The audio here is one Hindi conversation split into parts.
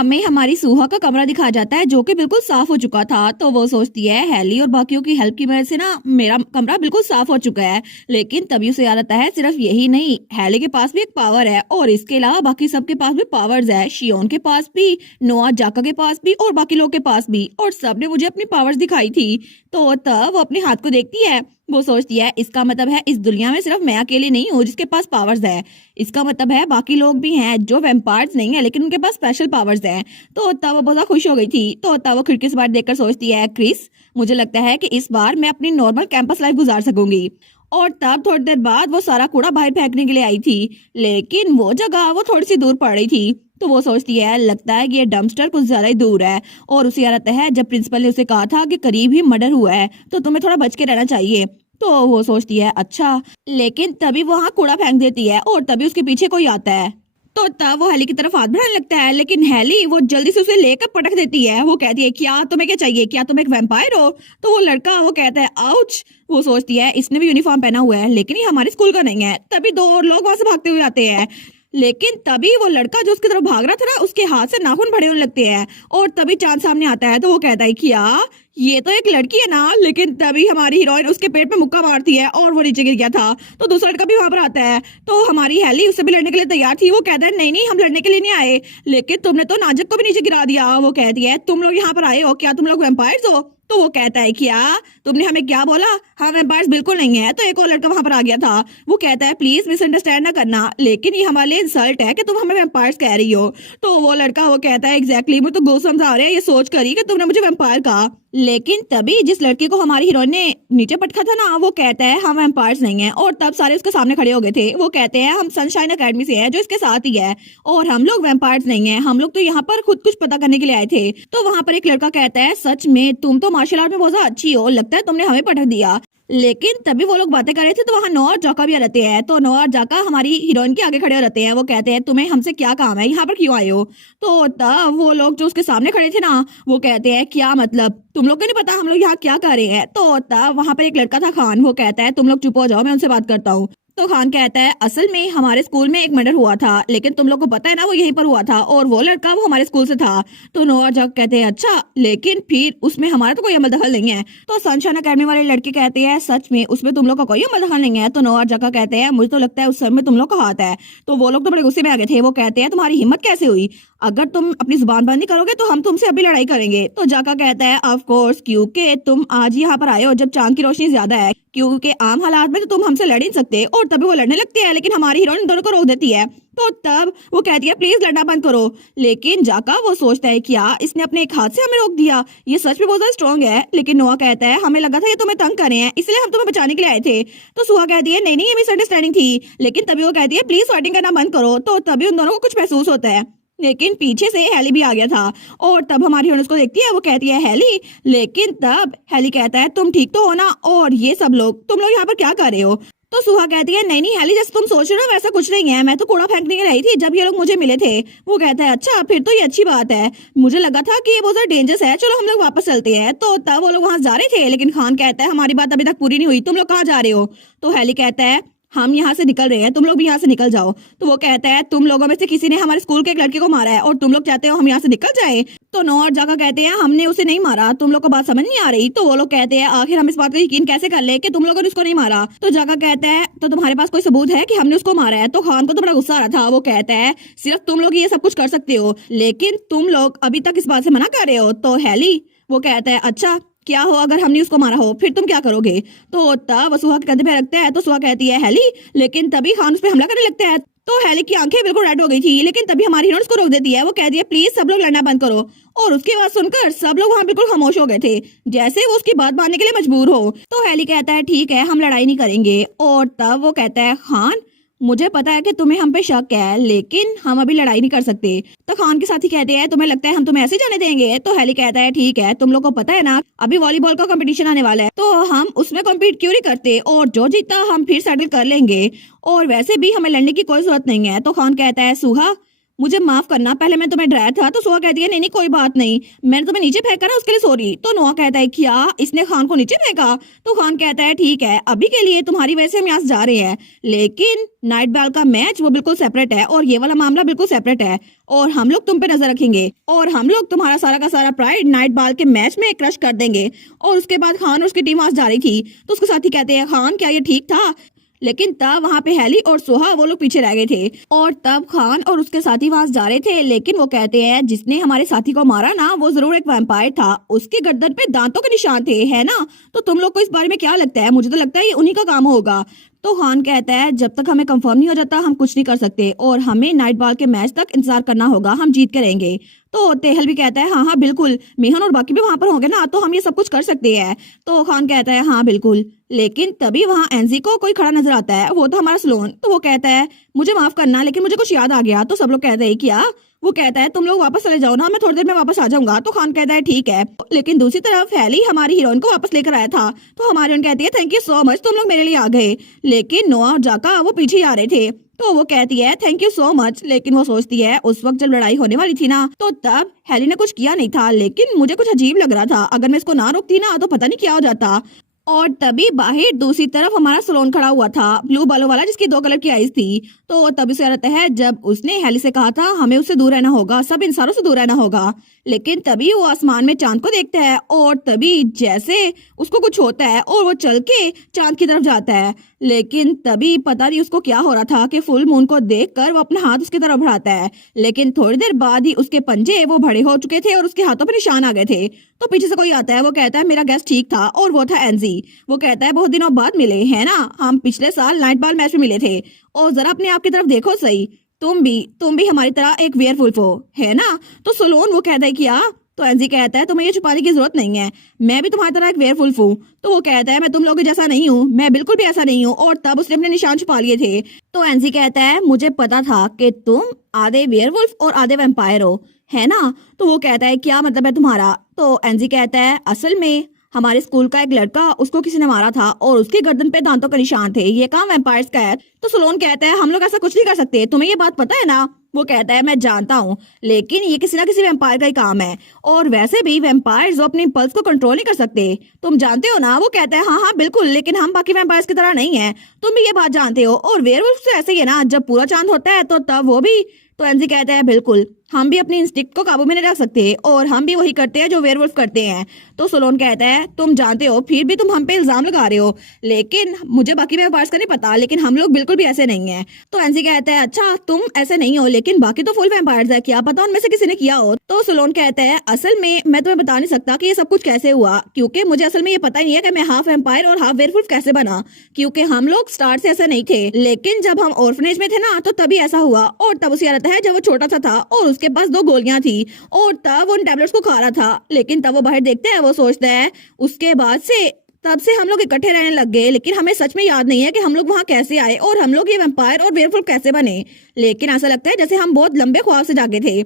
हमें हमारी सुहा का कमरा दिखाया जाता है जो कि बिल्कुल साफ हो चुका था। तो वो सोचती है हेली और बाकियों की हेल्प की वजह से ना मेरा कमरा बिल्कुल साफ हो चुका है। लेकिन तभी उसे याद आता है सिर्फ यही नहीं, हेली के पास भी एक पावर है और इसके अलावा बाकी सबके पास भी पावर्स है। शियोन के पास भी, नोआ जाका के पास भी और बाकी लोग के पास भी, और सबने मुझे अपनी पावर्स दिखाई थी। तो तब वो अपने हाथ को देखती है। वो सोचती है इसका मतलब है इस दुनिया में सिर्फ मैं अकेली नहीं हूँ जिसके पास पावर्स है। इसका मतलब है बाकी लोग भी हैं जो वैम्पायर्स नहीं है लेकिन उनके पास स्पेशल पावर्स हैं। तो तब वो बहुत खुश हो गई थी। तो तब वो खिड़की से बाहर देखकर सोचती है क्रिस, मुझे लगता है कि इस बार मैं अपनी नॉर्मल कैंपस लाइफ गुजार सकूंगी। और तब थोड़ी देर बाद वो सारा कूड़ा बाहर फेंकने के लिए आई थी, लेकिन वो जगह वो थोड़ी सी दूर पड़ रही थी। तो वो सोचती है लगता है कि ये डंपस्टर कुछ ज्यादा ही दूर है। और उसे याद आता है जब प्रिंसिपल ने उसे कहा था कि करीब ही मर्डर हुआ है तो तुम्हें थोड़ा बच के रहना चाहिए। तो वो सोचती है अच्छा, लेकिन तभी वो वहाँ कूड़ा फेंक देती है और तभी उसके पीछे कोई आता है। तो तब वो हेली की तरफ हाथ बढ़ाने लगता है, लेकिन हेली वो जल्दी से उसे लेकर पटक देती है। वो कहती है क्या तुम्हें क्या चाहिए, क्या तुम एक वैम्पायर हो? तो वो लड़का वो कहता है आउच। वो सोचती है इसने भी यूनिफॉर्म पहना हुआ है लेकिन ये हमारे स्कूल का नहीं है। तभी दो और लोग वहां से भागते हुए आते हैं, लेकिन तभी वो लड़का जो उसकी तरफ भाग रहा था ना उसके हाथ से नाखून बड़े होने लगते हैं। और तभी चांद सामने आता है। तो वो कहता है क्या ये तो एक लड़की है ना? लेकिन तभी हमारी हीरोइन उसके पेट में मुक्का मारती है और वो नीचे गिर गया था। तो दूसरा लड़का भी वहां पर आता है। तो हमारी हेली उससे भी लड़ने के लिए तैयार थी। वो कहता है नहीं नहीं हम लड़ने के लिए नहीं आए, लेकिन तुमने तो नाजक को भी नीचे गिरा दिया। वो कहती है तुम लोग यहाँ पर आए हो, क्या तुम लोग वैम्पायर्स हो? तो वो कहता है क्या तुमने हमें क्या बोला? हाँ वैम्पायर्स बिल्कुल नहीं है। तो एक और लड़का वहां पर आ गया था। वो कहता है प्लीज मिसअंडरस्टैंड ना करना, लेकिन ये हमारे लिए इंसल्ट है कि तुम हमें वैम्पायर्स कह रही हो। तो वो लड़का वो कहता है एग्जैक्टली मुझे तो गूज़बम्स आ रहे हैं ये सोच कर ही कि तुमने मुझे वैम्पायर कहा। लेकिन तभी जिस लड़के को हमारी हीरोइन ने नीचे पटका था ना वो कहता है हम वैम्पायर्स नहीं है। और तब सारे उसके सामने खड़े हो गए थे। वो कहते हैं हम सनशाइन एकेडमी से हैं जो इसके साथ ही है और हम लोग वैम्पायर्स नहीं है, हम लोग तो यहाँ पर खुद कुछ पता करने के लिए आए थे। तो वहां पर एक लड़का कहता है सच में तुम तो मार्शल आर्ट में बहुत ज्यादा अच्छी हो, लगता है तुमने हमें पटक दिया। लेकिन तभी वो लोग बातें कर रहे थे तो वहां नोआ और जाका भी आ रहते हैं। तो नोआ और जाका हमारी हीरोइन के आगे खड़े हो रहते हैं। वो कहते हैं तुम्हें हमसे क्या काम है, यहाँ पर क्यों आए हो? तो तब वो लोग जो उसके सामने खड़े थे ना वो कहते हैं क्या मतलब तुम लोग को नहीं पता हम लोग यहाँ क्या कर रहे हैं? तो तब वहां पर एक लड़का था खान, वो कहता है तुम लोग चुप हो जाओ मैं उनसे बात करता हूँ। तो खान कहता है असल में हमारे स्कूल में एक मर्डर हुआ था लेकिन तुम लोग को पता है ना वो यहीं पर हुआ था और वो लड़का वो हमारे स्कूल से था। तो नोआ जग कहते हैं अच्छा, लेकिन फिर उसमें हमारा तो कोई अमल दखल नहीं है। तो सनशाइन अकेडमी वाले लड़के कहते हैं सच में उसमें तुम लोग का कोई अमल दखल नहीं है? तो नोआ जग कहते हैं मुझे तो लगता है उस समय तुम लोग का हाथ है। तो वो लोग तो बड़े गुस्से में आ गए थे। वो कहते हैं तुम्हारी हिम्मत कैसे हुई, अगर तुम अपनी जुबान बंद नहीं करोगे तो हम तुमसे अभी लड़ाई करेंगे। तो जाका कहता है ऑफ कोर्स, क्योंकि तुम आज यहाँ पर आए हो जब चांद की रोशनी ज्यादा है, क्योंकि आम हालात में तो तुम हमसे लड़ नहीं सकते। और तभी वो लड़ने लगते हैं लेकिन हमारी हीरोइन दोनों को रोक देती है। तो तब वो कहती है प्लीज लड़ना बंद करो, लेकिन जाका वो सोचता है क्या इसने अपने एक हाथ से हमें रोक दिया, ये सच में बहुत ज्यादा स्ट्रॉन्ग है। लेकिन नोआ कहता है हमें लगा था ये तुम्हें तंग कर रहे हैं इसलिए हम तुम्हें बचाने के लिए आए थे। तो सुहा कहती है नहीं नहीं ये मिसअंडरस्टैंडिंग थी। लेकिन तभी वो कहती है प्लीज फाइटिंग करना बंद करो। तो तभी उन दोनों को कुछ महसूस होता है, लेकिन पीछे से हेली भी आ गया था। और तब हमारी हीरोइन उसको देखती है। वो कहती है हेली, लेकिन तब हेली कहता है तुम ठीक तो हो ना, और ये सब लोग तुम लोग यहाँ पर क्या कर रहे हो? तो सुहा कहती है नहीं नहीं हेली जैसे तुम सोच रहे हो वैसा कुछ नहीं है, मैं तो कूड़ा फेंकने के रही थी जब ये लोग मुझे मिले थे। वो कहता है अच्छा फिर तो ये अच्छी बात है, मुझे लगा था कि ये बहुत ज्यादा डेंजरस है, चलो हम लोग वापस चलते हैं। तो तब वो लोग वहां जा रहे थे लेकिन खान कहता है हमारी बात अभी तक पूरी नहीं हुई, तुम लोग कहाँ जा रहे हो? तो हेली कहता है हम यहाँ से निकल रहे हैं, तुम लोग भी यहाँ से निकल जाओ। तो वो कहता है तुम लोगों में से किसी ने हमारे स्कूल के एक लड़के को मारा है और तुम लोग चाहते हो हम यहाँ से निकल जाए? तो नोआ और जाका कहते हैं हमने उसे नहीं मारा, तुम लोग को बात समझ नहीं आ रही? तो वो लोग कहते हैं आखिर हम इस बात का यकीन कैसे कर ले कि तुम लोगों ने उसको नहीं मारा? तो जाका कहता है तो तुम्हारे पास कोई सबूत है कि हमने उसको मारा है? तो खान को तो बड़ा गुस्सा आ रहा था। वो कहता है सिर्फ तुम लोग ये सब कुछ कर सकते हो, लेकिन तुम लोग अभी तक इस बात से मना कर रहे हो। तो हेली वो कहता है अच्छा क्या हो अगर हमने उसको मारा हो, फिर तुम क्या करोगे? तो तब सुहा के कंधे पे रखता है। तो सुहा कहती है हेली, लेकिन तभी खान उस पर हमला करने लगता है। तो हेली की आंखें बिल्कुल रेड हो गई थी, लेकिन तभी हमारी हीरोइन उसको रोक देती है। वो कहती है प्लीज सब लोग लड़ना बंद करो। और उसकी बात सुनकर सब लोग वहां बिल्कुल खामोश हो गए थे, जैसे वो उसकी बात मानने के लिए मजबूर हो। तो हेली कहता है ठीक है हम लड़ाई नहीं करेंगे। और तब वो कहता है खान मुझे पता है कि तुम्हें हम पे शक है, लेकिन हम अभी लड़ाई नहीं कर सकते। तो खान के साथी कहते हैं तुम्हें लगता है हम तुम्हें ऐसे जाने देंगे? तो हेली कहता है ठीक है तुम लोग को पता है ना अभी वॉलीबॉल का कंपटीशन आने वाला है, तो हम उसमें कम्पीट क्यों नहीं करते, और जो जीता हम फिर सेटल कर लेंगे, और वैसे भी हमें लड़ने की कोई जरूरत नहीं है। तो खान कहता है सुहा मुझे माफ करना, पहले मैं तुम्हें डराया था। तो सोहा कहती है नहीं नहीं कोई बात नहीं, मैंने तुम्हें नीचे फेंका ना उसके लिए सॉरी। तो नोआ कहता है क्या इसने खान को नीचे फेंका? तो खान कहता है ठीक है, अभी के लिए तुम्हारी वजह से हम यहाँ से जा रहे हैं, लेकिन नाइट बॉल का मैच वो बिल्कुल सेपरेट है और ये वाला मामला बिल्कुल सेपरेट है, और हम लोग तुम पे नजर रखेंगे और हम लोग तुम्हारा सारा का सारा प्राइड नाइट बॉल के मैच में क्रश कर देंगे। और उसके बाद खान और उसकी टीम वहां से जा रही थी तो उसके साथी कहते हैं खान क्या ये ठीक था? लेकिन तब वहां पे हेली और सोहा वो लोग पीछे रह गए थे, और तब खान और उसके साथी वहां से जा रहे थे, लेकिन वो कहते हैं जिसने हमारे साथी को मारा ना वो जरूर एक वैम्पायर था, उसके गर्दन पे दांतों के निशान थे, है ना? तो तुम लोग को इस बारे में क्या लगता है? मुझे तो लगता है ये उन्हीं का काम होगा। तो खान कहता है जब तक हमें कंफर्म नहीं हो जाता हम कुछ नहीं कर सकते और हमें नाइट बॉल के मैच तक इंतजार करना होगा, हम जीत के रहेंगे। तो तेहल भी कहता है हाँ हाँ बिल्कुल, मेहन और बाकी भी वहां पर होंगे ना तो हम ये सब कुछ कर सकते हैं। तो खान कहता है हाँ बिल्कुल। लेकिन तभी वहां एनजी को कोई खड़ा नजर आता है, वो तो हमारा सलोन। तो वो कहता है मुझे माफ करना लेकिन मुझे कुछ याद आ गया। तो सब लोग कहते हैं क्या? वो कहता है तुम लोग वापस चले जाओ ना, मैं थोड़ी देर में वापस आ जाऊंगा। तो खान कहता है ठीक है। लेकिन दूसरी तरफ हेली हमारी हीरोइन को वापस लेकर आया था, तो हमारी हीरोइन कहती है थैंक यू सो मच, तुम लोग मेरे लिए आ गए। लेकिन नोआ और जाका वो पीछे ही आ रहे थे, तो वो कहती है थैंक यू सो मच। लेकिन वो सोचती है उस वक्त जब लड़ाई होने वाली थी ना तो तब हेली ने कुछ किया नहीं था, लेकिन मुझे कुछ अजीब लग रहा था, अगर मैं इसको ना रोकती ना तो पता नहीं क्या हो जाता। और तभी बाहर दूसरी तरफ हमारा सलोन खड़ा हुआ था, ब्लू बालों वाला जिसकी 2 कलर की आईज थी। तो तभी से रहता है जब उसने हेली से कहा था हमें उससे दूर रहना होगा, सब इंसानों से दूर रहना होगा। लेकिन तभी वो आसमान में चांद को देखता है और तभी जैसे उसको कुछ होता है और वो चल के चांद की तरफ जाता है। लेकिन तभी पता नहीं उसको क्या हो रहा था कि फुल मून को देखकर वो अपना हाथ उसकी तरफ बढ़ाता है, लेकिन थोड़ी देर बाद ही उसके पंजे वो बड़े हो चुके थे और उसके हाथों पर निशान आ गए थे। तो पीछे से कोई आता है, वो कहता है मेरा गैस ठीक था, और वो था एनजी। वो कहता है बहुत दिनों बाद मिले है ना, हम पिछले साल नाइट बॉल मैच में मिले थे, और जरा अपने आप की तरफ देखो सही, तुम भी हमारी तरह एक वेयरवुल्फ हो, है ना? तो सोलोन वो कहता है क्या? तो एनजी कहता है तुम्हें ये छुपाने की जरूरत नहीं है, मैं भी तुम्हारी तरह एक वेयरवुल्फ हूँ। तो वो कहता है मैं तुम लोगों जैसा नहीं हूँ, मैं बिल्कुल भी ऐसा नहीं हूँ, और तब उसने अपने निशान छुपा लिए थे। तो एनजी कहता है मुझे पता था कि तुम आधे वेयरवुल्फ और आधे वैम्पायर हो, है ना? तो वो कहता है क्या मतलब है तुम्हारा? तो एनजी कहता है असल में हमारे स्कूल का एक लड़का, उसको किसी ने मारा था और उसके गर्दन पे दांतों के निशान थे, ये काम वैम्पायर्स का है। तो सोलोन कहता है हम लोग ऐसा कुछ नहीं कर सकते, तुम्हें ये बात पता है ना? वो कहता है मैं जानता हूँ, लेकिन ये किसी ना किसी वैम्पायर का ही काम है, और वैसे भी वैम्पायर्स वो अपनी पल्स को कंट्रोल नहीं कर सकते, तुम जानते हो ना? वो कहता है हाँ हाँ बिल्कुल, लेकिन हम बाकी वैम्पायर्स की तरह नहीं है, तुम भी ये बात जानते हो, और वेयरवुल्फ तो ऐसे ही है ना, जब पूरा चांद होता है तो तब वो भी। तो एनजी कहता है बिल्कुल, हम भी अपनी इंस्टिंक्ट को काबू में नहीं रख सकते और हम भी वही करते हैं जो वेयरवुल्फ करते हैं। तो सोलोन कहता है तुम जानते हो फिर भी तुम हम पे इल्जाम लगा रहे हो, लेकिन मुझे बाकी वैम्पायर्स का नहीं पता, लेकिन हम लोग बिल्कुल भी ऐसे नहीं है। तो एनजी कहता है अच्छा तुम ऐसे नहीं हो, लेकिन बाकी तो फुल वैम्पायर्स है, क्या पता उनमें से किसी ने किया हो। तो सोलोन कहता है असल में मैं तुम्हें बता नहीं सकता कि ये सब कुछ कैसे हुआ, क्योंकि मुझे असल में ये पता ही नहीं है कि मैं हाफ वैम्पायर और हाफ वेयरवुल्फ कैसे बना, क्योंकि हम लोग स्टार्ट से ऐसा नहीं थे, लेकिन जब हम ऑर्फनेज में थे ना तो तभी ऐसा हुआ। और तब उसे याद आता है जब वो छोटा सा था और उसके पास 2 गोलियां थी और तब वो उन टैबलेट्स को खा रहा था, लेकिन तब वो बाहर देखता है, वो सोचता है उसके बाद से तब से हम लोग इकट्ठे रहने लग गए, लेकिन हमें सच में याद नहीं है कि हम लोग वहां कैसे आए और हम लोग ये वैम्पायर और वेयरवुल्फ कैसे बने, लेकिन ऐसा लगता है जैसे हम बहुत लंबे ख्वाब से जागे थे,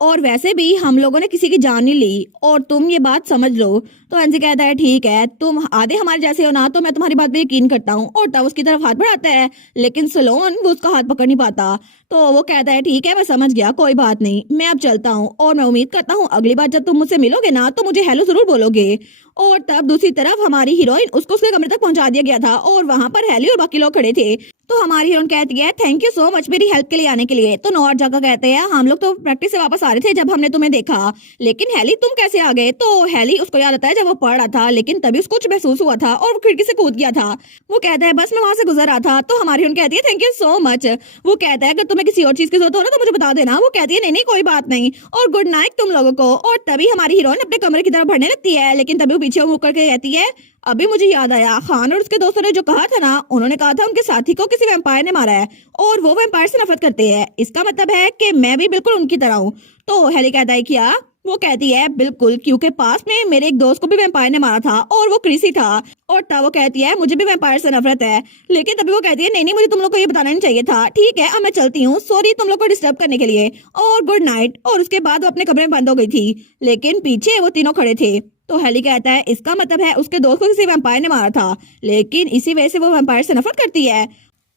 और वैसे भी हम लोगों ने किसी की जान नहीं ली, और तुम ये बात समझ लो। तो एनजी कहता है ठीक है, तुम आधे हमारे जैसे हो ना तो मैं तुम्हारी बात पे यकीन करता हूँ, और तब उसकी तरफ हाथ बढ़ाता है, लेकिन सोलोन वो उसका हाथ पकड़ नहीं पाता। तो वो कहता है ठीक है मैं समझ गया, कोई बात नहीं, मैं अब चलता हूँ, और मैं उम्मीद करता हूँ अगली बार जब तुम मुझसे मिलोगे ना तो मुझे हेलो जरूर बोलोगे। और तब दूसरी तरफ हमारी हीरोइन उसको उसके कमरे तक पहुंचा दिया गया था और वहां पर हेली और बाकी लोग खड़े थे। तो हमारी हीरोइन कहती है थैंक यू सो मच मेरी हेल्प के लिए आने के लिए। तो नोआर जाकर कहते हैं हम लोग तो प्रैक्टिस से वापस आ रहे थे जब हमने तुम्हें देखा, लेकिन हेली तुम कैसे आ गए? तो हेली उसको याद आता है जब वो पढ़ रहा था, लेकिन तभी उसको कुछ महसूस हुआ था और वो खिड़की से कूद गया था। वो कहता है बस मैं वहां से गुजर रहा था। तो हमारी हीरोइन कहती है थैंक यू सो मच। वो कहता है अगर तुम्हें किसी और चीज की जरूरत हो ना तो मुझे बता देना। वो कहती है नहीं नहीं कोई बात नहीं, और गुड नाइट तुम लोगों को। और तभी हमारी हीरोइन अपने कमरे की तरफ बढ़ने लगती है, लेकिन तभी वो पीछे मुड़ करके कहती है अभी मुझे याद आया, खान और उसके दोस्तों ने जो कहा था ना, उन्होंने कहा था उनके साथी को किसी वैम्पायर ने मारा है और वो वैम्पायर से नफरत करते हैं, इसका मतलब है कि मैं भी बिल्कुल उनकी तरह हूँ। तो हेली कहता है क्या? वो कहती है बिल्कुल, क्योंकि पास में मेरे एक दोस्त को भी वैम्पायर ने मारा था और वो क्रिसी था। और तब वो कहती है मुझे भी वैम्पायर से नफरत है, लेकिन तभी वो कहती है नहीं नहीं मुझे तुम लोग को ये बताना नहीं चाहिए था, ठीक है अब मैं चलती हूँ, सॉरी तुम लोग को डिस्टर्ब करने के लिए, और गुड नाइट। और उसके बाद वो अपने कमरे में बंद हो गई थी, लेकिन पीछे वो तीनों खड़े थे। तो हेली कहता है इसका मतलब है उसके दोस्त को किसी वैम्पायर ने मारा था, लेकिन इसी वजह से वो वैम्पायर से नफरत करती है।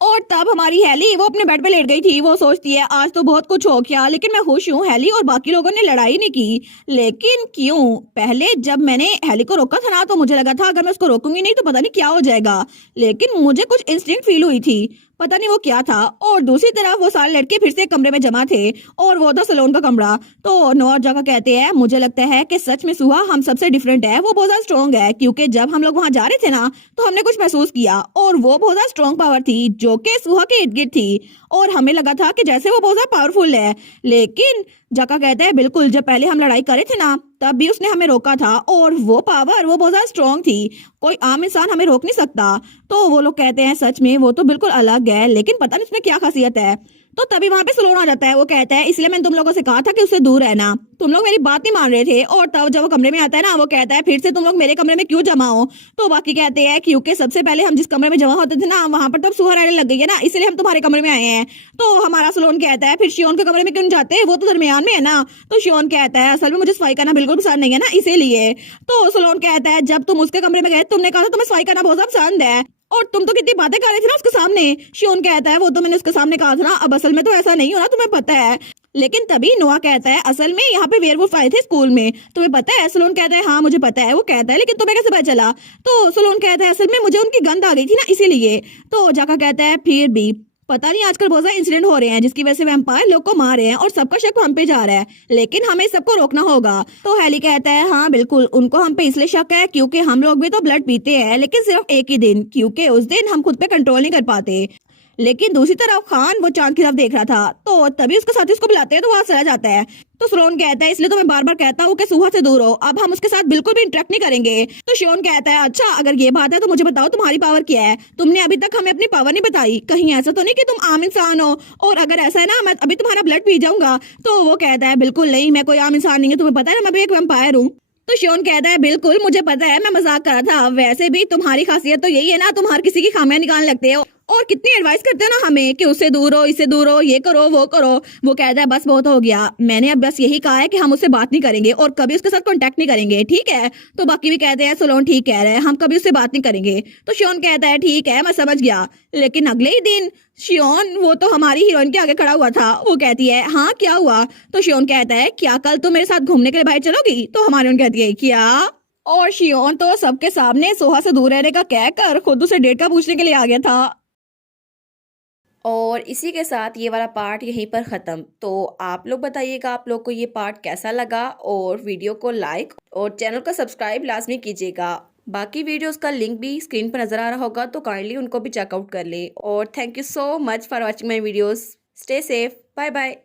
और तब हमारी हेली वो अपने बेड पे लेट गई थी। वो सोचती है आज तो बहुत कुछ हो गया, लेकिन मैं खुश हूँ, हेली और बाकी लोगों ने लड़ाई नहीं की। लेकिन क्यों? पहले जब मैंने हेली को रोका था ना, तो मुझे लगा था अगर मैं उसको रोकूंगी नहीं तो पता नहीं क्या हो जाएगा, लेकिन मुझे कुछ इंस्टिंक्ट फील हुई थी, पता नहीं वो क्या था। और दूसरी तरफ वो सारे लड़के फिर से एक कमरे में जमा थे और वो था सलोन का कमरा। तो नोआ जाकर कहते हैं मुझे लगता है कि सच में सुहा हम सबसे डिफरेंट है, वो बहुत ज्यादा स्ट्रॉन्ग है, क्योंकि जब हम लोग वहां जा रहे थे ना तो हमने कुछ महसूस किया और वो बहुत ज्यादा स्ट्रॉन्ग पावर थी जो कि सुहा के इर्द गिर्द थी और हमें लगा था कि जैसे वो बहुत ज्यादा पावरफुल है। लेकिन जाका कहता है बिल्कुल, जब पहले हम लड़ाई करे थे ना तब भी उसने हमें रोका था और वो पावर वो बहुत ज्यादा स्ट्रॉन्ग थी, कोई आम इंसान हमें रोक नहीं सकता। तो वो लोग कहते हैं सच में वो तो बिल्कुल अलग है, लेकिन पता नहीं उसमें क्या खासियत है। तो तभी वहां पे सलोन आ जाता है। वो कहता है इसलिए मैंने तुम लोगों से कहा था कि उससे दूर रहना, तुम लोग मेरी बात नहीं मान रहे थे। और तब जब वो कमरे में आता है ना, वो कहता है फिर से तुम लोग मेरे कमरे में क्यों जमा हो? तो बाकी कहते हैं क्योंकि सबसे पहले हम जिस कमरे में जमा होते थे ना वहां पर तब सुहा रहने लग गई है ना, इसलिए हम तुम्हारे कमरे में आए हैं। तो हमारा सलोन कहता है फिर शियोन के कमरे में क्यों नहीं जाते, वो तो दरमियान में है ना। तो शियोन कहता है असल में मुझे सफाई करना बिल्कुल पसंद नहीं है ना, इसीलिए। तो सलोन कहता है जब तुम उसके कमरे में गए तुमने कहा था तुम्हें सफाई करना बहुत ज्यादा पसंद है और तुम तो कितनी बातें कर रहे थे ना उसके सामने। शियोन कहता है वो तो मैंने उसके सामने कहा था ना, अब असल में तो ऐसा नहीं हो ना, तुम्हें पता है। लेकिन तभी नोआ कहता है असल में यहाँ पे वेयरवुल्फ आए थे स्कूल में, तुम्हें पता है? सलोन कहता है हाँ मुझे पता है। वो कहता है लेकिन तुम्हें कैसे पता चला? तो सलोन कहता है असल में मुझे उनकी गंध आ गई थी ना, इसीलिए। तो जाका कहता है फिर भी पता नहीं आजकल बहुत सारे इंसिडेंट हो रहे हैं जिसकी वजह से वैम्पायर लोग को मार रहे हैं और सबका शक हम पे जा रहा है, लेकिन हमें सबको रोकना होगा। तो हेली कहता है हाँ बिल्कुल, उनको हम पे इसलिए शक है क्योंकि हम लोग भी तो ब्लड पीते हैं, लेकिन सिर्फ एक ही दिन, क्योंकि उस दिन हम खुद पे कंट्रोल नहीं कर पाते। लेकिन दूसरी तरफ खान वो चांद की तरफ देख रहा था, तो तभी उसके साथी उसको बुलाते हैं तो वहां चला जाता है। तो सलोन कहता है इसलिए तो मैं बार बार कहता हूँ कि सुहा से दूर हो, अब हम उसके साथ बिल्कुल भी इंटरेक्ट नहीं करेंगे। तो शियोन कहता है अच्छा अगर ये बात है तो मुझे बताओ तुम्हारी पावर क्या है, तुमने अभी तक हमें अपनी पावर नहीं बताई, कहीं ऐसा तो नहीं कि तुम आम इंसान हो और अगर ऐसा है ना मैं अभी तुम्हारा ब्लड पी जाऊंगा। तो वो कहता है बिल्कुल नहीं, मैं कोई आम इंसान नहीं है, तुम्हें पता है ना मैं भी एक वैम्पायर हूँ। तो शियोन कहता है बिल्कुल मुझे पता है, मैं मजाक कर रहा था, वैसे भी तुम्हारी खासियत तो यही है ना, तुम हर किसी की खामियां निकालने लगते हो और कितनी एडवाइस करते हो ना हमें कि उससे दूर हो, इससे दूर हो, ये करो वो करो। वो कहता है बस बहुत हो गया, मैंने अब बस यही कहा है कि हम उससे बात नहीं करेंगे और कभी उसके साथ कांटेक्ट नहीं करेंगे, ठीक है? तो बाकी भी कहते हैं सलोन ठीक कह रहे हैं, हम कभी उससे बात नहीं करेंगे। तो शियोन कहता है ठीक है मैं समझ गया। लेकिन अगले ही दिन शियोन वो तो हमारी हीरोइन के आगे खड़ा हुआ था। वो कहती है हाँ क्या हुआ? तो शियोन कहता है क्या कल तुम मेरे साथ घूमने के लिए बाहर चलोगी? तो हमारी हीरोइन कहती है क्या? और शियोन तो सबके सामने सोहा से दूर रहने का कहकर खुद उसे डेट का पूछने के लिए आ गया था। और इसी के साथ ये वाला पार्ट यहीं पर ख़त्म। तो आप लोग बताइएगा आप लोग को ये पार्ट कैसा लगा और वीडियो को लाइक और चैनल को सब्सक्राइब लाजमी कीजिएगा। बाकी वीडियोस का लिंक भी स्क्रीन पर नज़र आ रहा होगा तो काइंडली उनको भी चेकआउट कर लें। और thank you so much for watching my videos. Stay safe, bye bye.